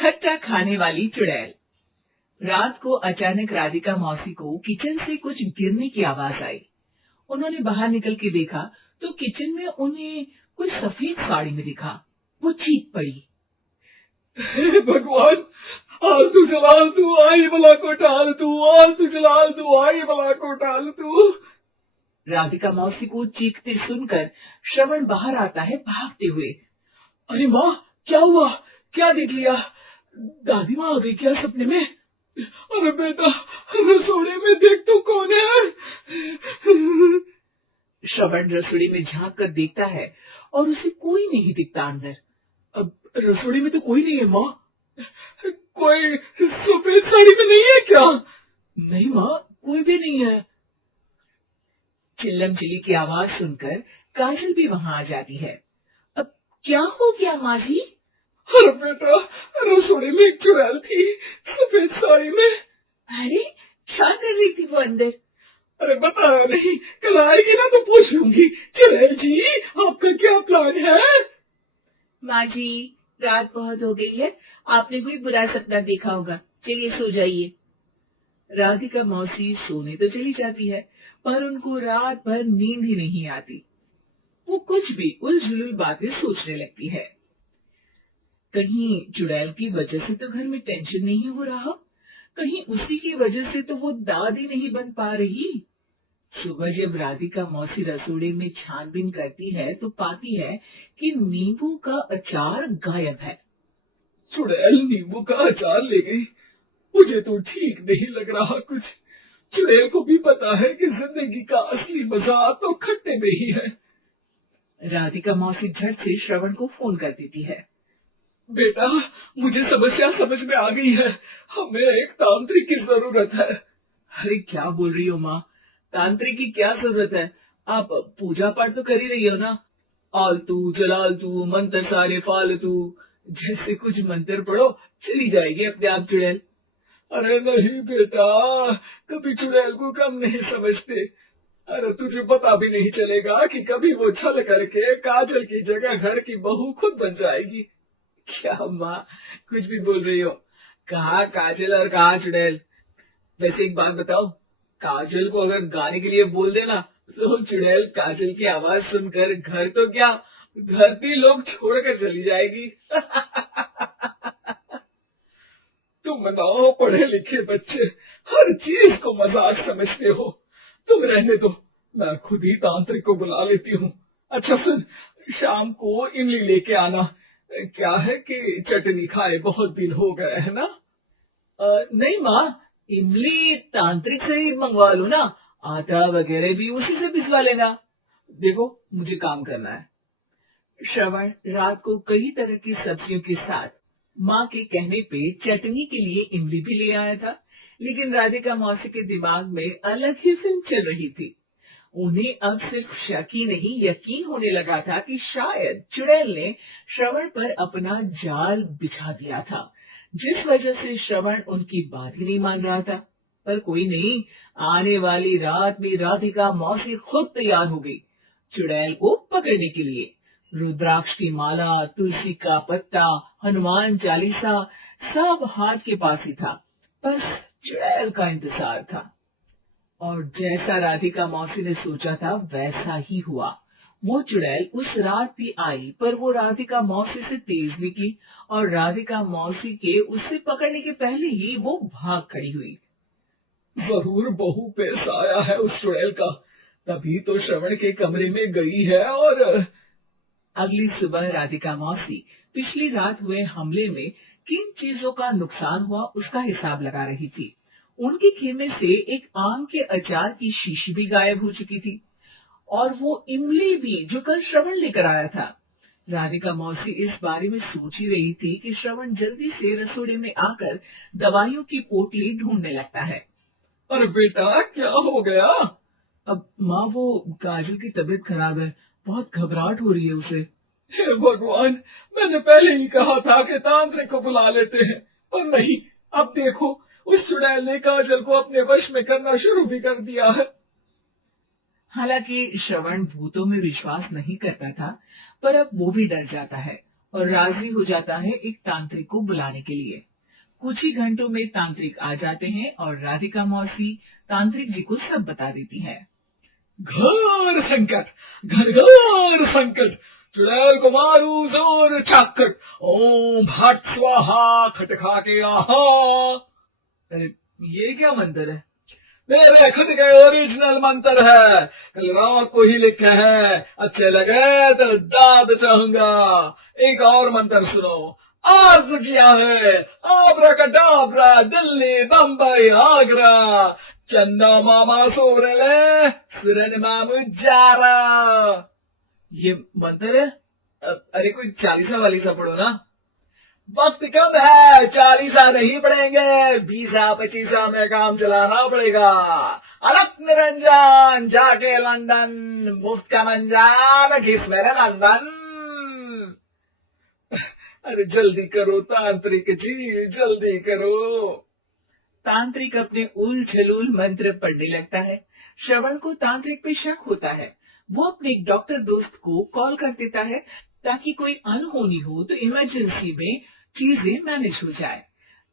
खट्टा खाने वाली चुड़ैल। रात को अचानक राधिका मौसी को किचन से कुछ गिरने की आवाज आई। उन्होंने बाहर निकल के देखा तो किचन में उन्हें कुछ सफेद साड़ी में दिखा। वो चीख पड़ी, हे भगवान, आलतू जलाल तू आई बला को टाल तू, आलतू जलाल तू आई बला को टाल तू। राधिका मौसी को चीखते सुनकर श्रवण बाहर आता है भागते हुए। अरे माँ, क्या हुआ? क्या देख लिया? दादी माँ आ गई क्या सपने में? अरे बेटा, रसोड़े में देख तो कौन है? श्रवण रसोड़ी में झांक कर देखता है और उसे कोई नहीं दिखता अंदर। अब रसोड़ी में तो कोई नहीं है माँ। कोई सफेद साड़ी में नहीं है क्या? नहीं माँ, कोई भी नहीं है। चिल्लम चिल्ली की आवाज सुनकर काजल भी वहाँ आ जाती है। अब क्या हो गया माँ जी? अरे बेटा, रसोड़ी में एक चुड़ैल थी सफेद साड़ी में। अरे क्या कर रही थी वो अंदर? अरे बताया नहीं, कल आएगी ना तो पूछ लूंगी। चुड़ैल जी, आपका क्या प्लान है? माँ जी, रात बहुत हो गई है, आपने कोई बुरा सपना देखा होगा, चलिए सो जाइए। राधिका मौसी सोने तो चली जाती है पर उनको रात भर नींद ही नहीं आती। वो कुछ भी उलझुल बातें सोचने लगती है। कहीं चुड़ैल की वजह से तो घर में टेंशन नहीं हो रहा, कहीं उसी की वजह से तो वो दादी नहीं बन पा रही। सुबह जब राधिका मौसी रसोड़े में छानबीन करती है तो पाती है कि नींबू का अचार गायब है। चुड़ैल नींबू का अचार ले गई? मुझे तो ठीक नहीं लग रहा कुछ। चुड़ैल को भी पता है कि जिंदगी का असली मजा तो खट्टे में ही है। राधिका मौसी झट से श्रवण को फोन कर देती है। बेटा, मुझे समस्या समझ में आ गई है, हमें एक तांत्रिक की जरूरत है। अरे क्या बोल रही हो माँ, तांत्रिक की क्या जरूरत है? आप पूजा पाठ तो कर ही रही हो ना। आलतू जलालतू मंत्र सारे फालतू जैसे कुछ मंत्र पढ़ो, चली जाएगी अपने आप चुड़ैल। अरे नहीं बेटा, कभी चुड़ैल को कम नहीं समझते। अरे तुझे पता भी नहीं चलेगा कि कभी वो छल करके काजल की जगह घर की बहू खुद बन जाएगी। क्या माँ, कुछ भी बोल रही हो? कहाँ काजल और कहाँ चुड़ैल? वैसे एक बात बताओ, काजल को अगर गाने के लिए बोल देना तो चुड़ैल काजल की आवाज सुनकर घर तो क्या धरती लोग छोड़कर चली जाएगी। तुम बताओ, पढ़े लिखे बच्चे हर चीज को मजाक समझते हो। तुम रहने दो, मैं खुद ही तांत्रिक को बुला लेती हूँ। अच्छा सुन, शाम को इमली लेके आना। क्या है कि चटनी खाए बहुत दिन हो गए है ना? नहीं माँ, इमली तांत्रिक से ही मंगवा लो ना, आटा वगैरह भी उसी से भिजवा लेना। देखो मुझे काम करना है। श्रवण रात को कई तरह की सब्जियों के साथ माँ के कहने पे चटनी के लिए इमली भी ले आया था, लेकिन राधिका मौसी के दिमाग में अलग ही फिल्म चल रही थी। उन्हें अब सिर्फ शक ही नहीं यकीन होने लगा था कि शायद चुड़ैल ने श्रवण पर अपना जाल बिछा दिया था, जिस वजह से श्रवण उनकी बात ही नहीं मान रहा था। पर कोई नहीं, आने वाली रात में राधिका मौसी खुद तैयार हो गई चुड़ैल को पकड़ने के लिए। रुद्राक्ष की माला, तुलसी का पत्ता, हनुमान चालीसा सब हाथ के पास ही था, बस चुड़ैल का इंतजार था। और जैसा राधिका मौसी ने सोचा था वैसा ही हुआ। वो चुड़ैल उस रात भी आई, पर वो राधिका मौसी से तेज निकली और राधिका मौसी के उसे पकड़ने के पहले ही वो भाग खड़ी हुई। जरूर बहू पे साया है उस चुड़ैल का, तभी तो श्रवण के कमरे में गई है। और अगली सुबह राधिका मौसी पिछली रात हुए हमले में किन चीजों का नुकसान हुआ उसका हिसाब लगा रही थी। उनके खेमे से एक आम के अचार की शीशी भी गायब हो चुकी थी और वो इमली भी जो कल श्रवण लेकर आया था। राधिका मौसी इस बारे में सोच ही रही थी कि श्रवण जल्दी से रसोड़े में आकर दवाइयों की पोटली ढूंढने लगता है। अरे बेटा, क्या हो गया? अब माँ, वो काजल की तबीयत खराब है, बहुत घबराहट हो रही है उसे। हे भगवान, मैंने पहले ही कहा था कि तांत्रिक को बुला लेते हैं, पर नहीं, अब देखो उस चुड़ैल ने काजल को अपने वश में करना शुरू भी कर दिया है। हालांकि श्रवण भूतों में विश्वास नहीं करता था, पर अब वो भी डर जाता है और राजी हो जाता है एक तांत्रिक को बुलाने के लिए। कुछ ही घंटों में तांत्रिक आ जाते हैं और राधिका मौसी तांत्रिक जी को सब बता देती है। घोर संकट, घनघोर संकट, चुड़ैल को मारू जोर चाकट, ओम भट स्वाहा खटखा के आहा। अरे ये क्या मंत्र है? मेरे खुद के ओरिजिनल मंत्र है, कल रात को ही लिखे हैं, अच्छे लगे तो दाद चाहूंगा। एक और मंत्र सुनो, आज किया है आब्राकडाब्रा, दिल्ली बम्बई आगरा, चंदा मामा सोरले सुरन मामू जारा। ये मंत्र है? अरे कोई 40 वाली सा पढ़ो ना। वक्त कम है, 40 नहीं पड़ेंगे, 20-25 में काम चलाना पड़ेगा। अलक निरंजन जाके लंदन, मुफ्त का मंजान घिस मेरे लंदन। अरे जल्दी करो तांत्रिक जी, जल्दी करो। तांत्रिक अपने उल झलूल मंत्र पढ़ने लगता है। श्रवण को तांत्रिक पे शक होता है। वो अपने एक डॉक्टर दोस्त को कॉल कर देता है ताकि कोई अनहोनी हो तो इमरजेंसी में चीजें मैनेज हो जाए।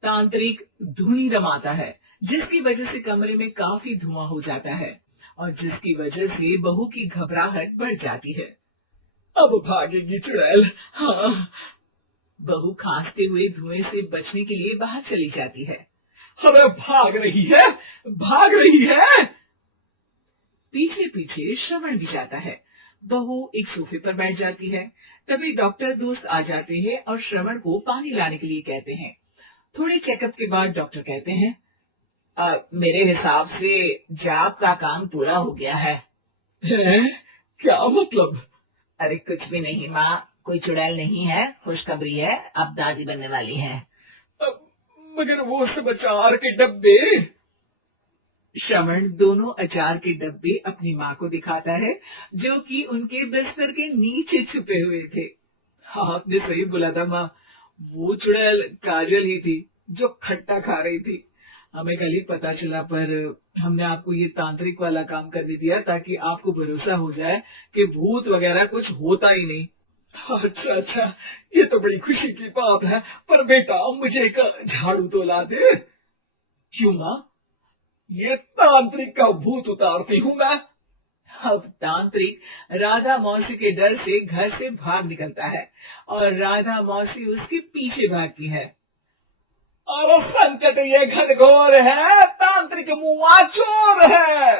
तांत्रिक धुनी रमाता है, जिसकी वजह से कमरे में काफी धुआं हो जाता है और जिसकी वजह से बहू की घबराहट बढ़ जाती है। अब भागेगी चुड़ैल। हाँ। बहू खांसते हुए धुएं से बचने के लिए बाहर चली जाती है। अरे भाग रही है, भाग रही है। पीछे पीछे श्रवण भी जाता है। बहू एक सोफे पर बैठ जाती है। तभी डॉक्टर दोस्त आ जाते हैं और श्रवण को पानी लाने के लिए कहते हैं। थोड़े चेकअप के बाद डॉक्टर कहते हैं, मेरे हिसाब से जाप का काम पूरा हो गया है। क्या मतलब? अरे कुछ भी नहीं माँ, कोई चुड़ैल नहीं है, खुशखबरी है, अब दादी बनने वाली है। मगर वो सब अचार के डब्बे। श्रवण दोनों अचार के डब्बे अपनी माँ को दिखाता है, जो कि उनके बिस्तर के नीचे छुपे हुए थे। हाँ, आपने सही बोला था माँ, वो चुड़ैल काजल ही थी जो खट्टा खा रही थी। हमें कल ही पता चला, पर हमने आपको ये तांत्रिक वाला काम करने दिया ताकि आपको भरोसा हो जाए कि भूत वगैरह कुछ होता ही नहीं। अच्छा अच्छा, ये तो बड़ी खुशी की बात है, पर बेटा मुझे एक झाड़ू तो ला दे। क्यों माँ? ये तांत्रिक का भूत उतारती हूँ मैं। अब तांत्रिक राधा मौसी के डर से घर से भाग निकलता है और राधा मौसी उसके पीछे भागती है। और संकट ये घनघोर है, तांत्रिक मुआ चोर है।